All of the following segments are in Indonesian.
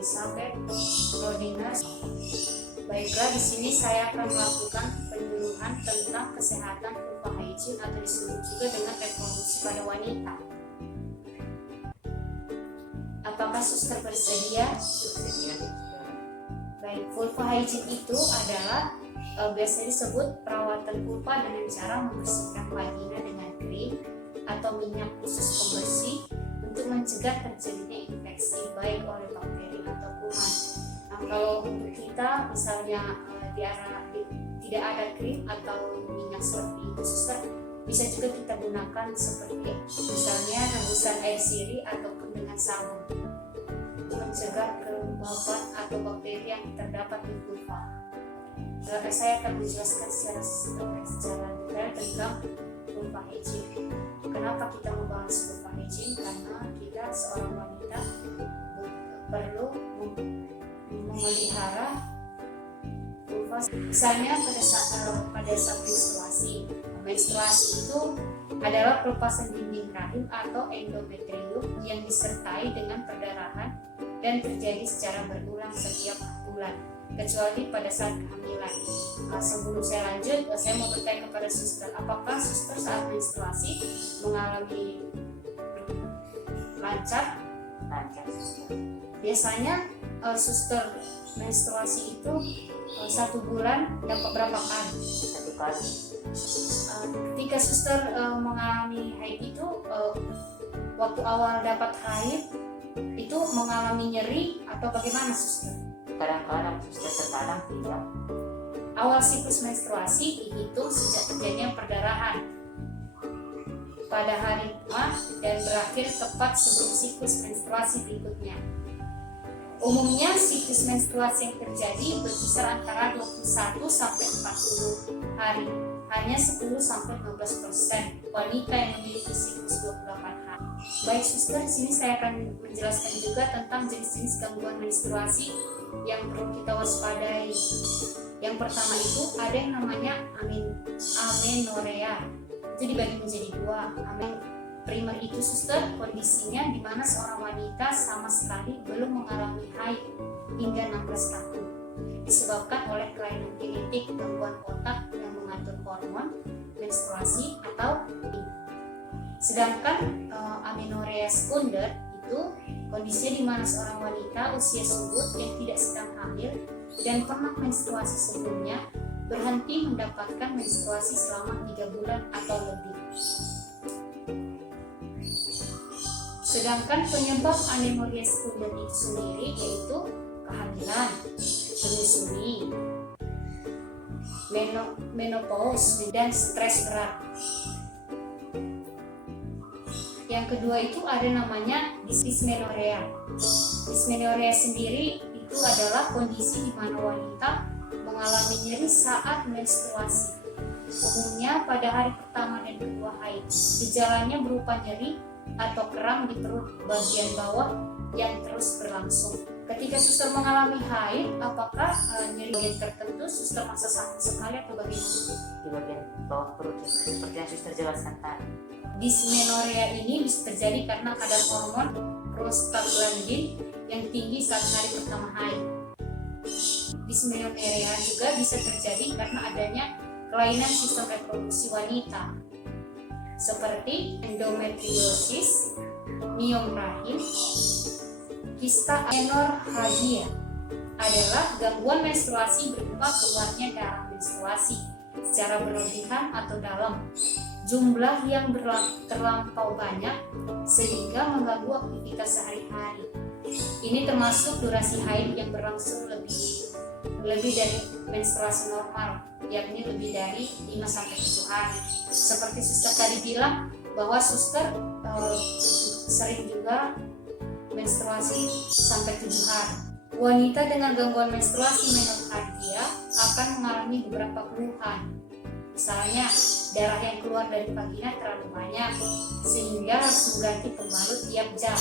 Elizabeth Rodiner. Baiklah, di sini saya akan melakukan penyuluhan tentang kesehatan vulva hygiene atau disebut juga dengan reproduksi pada wanita. Apakah suster bersedia? Baik, vulva hygiene itu adalah biasa disebut perawatan vulva dengan cara membersihkan vagina dengan krim atau minyak khusus pembersih untuk mencegah terjadinya infeksi baik oleh bakteri atau kuman. Nah, kalau untuk kita misalnya tidak ada krim atau minyak seperti itu, suster, bisa juga kita gunakan seperti misalnya rebusan air sirih ataupun dengan sabun untuk mencegah kelembapan atau bakteri yang terdapat di vulva. Saya akan menjelaskan secara detail tentang vulva hygiene. Kenapa kita membahas vulva hygiene? Karena kita seorang wanita perlu memelihara vulva. Misalnya pada saat menstruasi. Menstruasi itu adalah pelepasan dinding rahim atau endometrium yang disertai dengan perdarahan dan terjadi secara berulang setiap bulan, kecuali pada saat kehamilan. Sebelum saya lanjut, saya mau bertanya kepada suster, apakah suster saat menstruasi mengalami lancar? Biasanya suster menstruasi itu 1 bulan dapat berapa kali? 1 kali. Ketika suster mengalami haid itu, waktu awal dapat haid itu mengalami nyeri atau bagaimana suster? Kadang-kadang suster, terkadang tidak. Awal siklus menstruasi dihitung sejak terjadinya perdarahan pada hari kelima dan berakhir tepat sebelum siklus menstruasi berikutnya. Umumnya siklus menstruasi yang terjadi berkisar antara 21 sampai 40 hari. Hanya 10 sampai 15% wanita yang memiliki siklus 28 hari. Baik suster, di sini saya akan menjelaskan juga tentang jenis-jenis gangguan menstruasi yang perlu kita waspadai. Yang pertama itu ada yang namanya amenorea. Itu dibagi menjadi 2. Primer itu suster, kondisinya di mana seorang wanita sama sekali belum mengalami haid hingga 16 tahun, disebabkan oleh kelainan genetik, gangguan otak yang mengatur hormon menstruasi atau sedangkan amenorea sekunder itu kondisinya di mana seorang wanita usia subur yang tidak sedang hamil dan pernah menstruasi sebelumnya berhenti mendapatkan menstruasi selama 3 bulan atau lebih. Sedangkan penyebab amenorea sekunder itu sendiri yaitu kehamilan, menyusui, menopause, dan stres berat. Yang kedua itu ada namanya dysmenorrhea. Dysmenorrhea sendiri itu adalah kondisi di mana wanita mengalami nyeri saat menstruasi. Umumnya pada hari pertama dan kedua haid. Gejalanya berupa nyeri atau kram di perut bagian bawah yang terus berlangsung. Ketika suster mengalami haid, apakah nyeri bagian tertentu suster merasa sakit sekali atau bagaimana? Di bagian bawah perut, seperti yang suster jelaskan tadi. Dysmenorrhea ini bisa terjadi karena kadar hormon prostaglandin yang tinggi saat hari pertama haid. Dysmenorrhea juga bisa terjadi karena adanya kelainan sistem reproduksi wanita seperti endometriosis, miom rahim, kista anorhagia adalah gangguan menstruasi berupa keluarnya darah menstruasi secara berlebihan atau dalam jumlah yang terlampau banyak sehingga mengganggu aktivitas sehari-hari. Ini termasuk durasi haid yang berlangsung lebih dari menstruasi normal, yakni lebih dari 5-7 hari. Seperti suster tadi bilang bahwa suster sering juga menstruasi sampai 7 hari. Wanita dengan gangguan menstruasi menorrhagia akan mengalami beberapa keluhan. Misalnya, darah yang keluar dari vagina terlalu banyak sehingga harus mengganti pembalut tiap jam.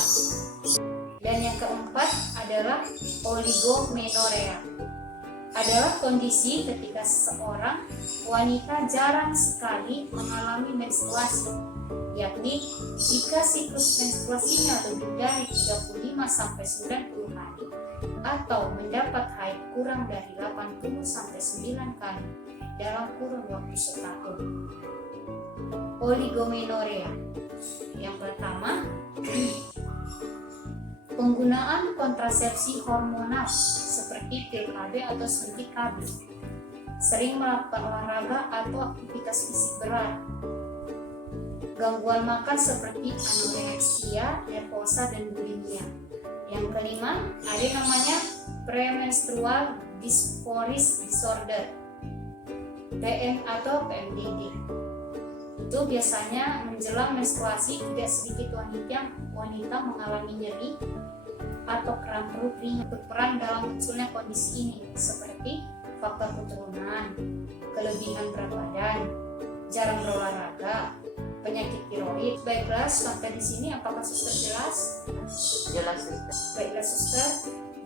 Dan yang keempat adalah oligomenorrhea. Adalah kondisi ketika seseorang wanita jarang sekali mengalami menstruasi, yakni jika siklus menstruasinya lebih dari 35 sampai 90 hari atau mendapat haid kurang dari 80 sampai 9 kali dalam kurun waktu setahun. Oligomenorea. Yang pertama, penggunaan kontrasepsi hormonal seperti pil KB atau suntik KB, sering melakukan olahraga atau aktivitas fisik berat, gangguan makan seperti anoreksia, nervosa, dan bulimia. Yang kelima, ada yang namanya premenstrual dysphoris disorder, PM atau PMDD. Itu biasanya menjelang menstruasi tidak sedikit wanita mengalami nyeri atau kram perut ringan. Berperan dalam munculnya kondisi ini seperti faktor keturunan, kelebihan berat badan, jarang berolahraga, penyakit tiroid. Baiklah, sampai di sini apakah suster jelas? Jelas, suster. Baiklah suster,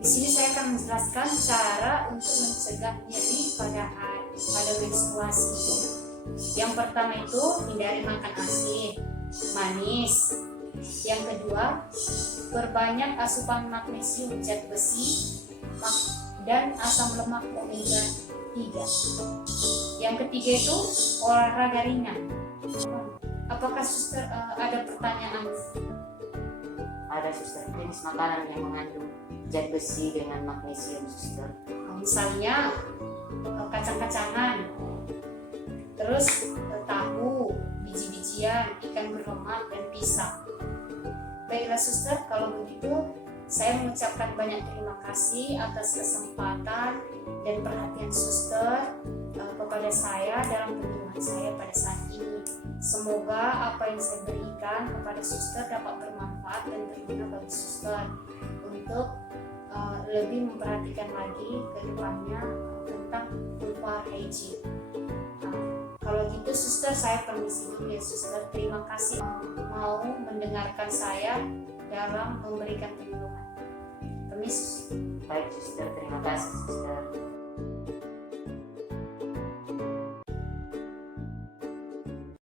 di sini saya akan menjelaskan cara untuk mencegah nyeri pada menstruasi. Yang pertama itu hindari makan asin, manis. Yang kedua, perbanyak asupan magnesium, zat besi, dan asam lemak omega 3. Yang ketiga itu olahraga ringan. Apakah suster ada pertanyaan? Ada, suster. Jenis makanan yang mengandung zat besi dengan magnesium, suster. Misalnya kacang-kacangan, terus tahu, biji-bijian, ikan berlemak, dan pisang. Baiklah suster, kalau begitu saya mengucapkan banyak terima kasih atas kesempatan dan perhatian suster kepada saya dalam penyuluhan saya pada saat ini. Semoga apa yang saya berikan kepada suster dapat bermanfaat dan berguna bagi suster untuk lebih memperhatikan lagi ke depannya tentang vulva hygiene. Kalau gitu suster, saya permisi dulu ya suster. Terima kasih mau mendengarkan saya dalam memberikan penyuluhan. Permisi. Baik, suster. Terima kasih, suster.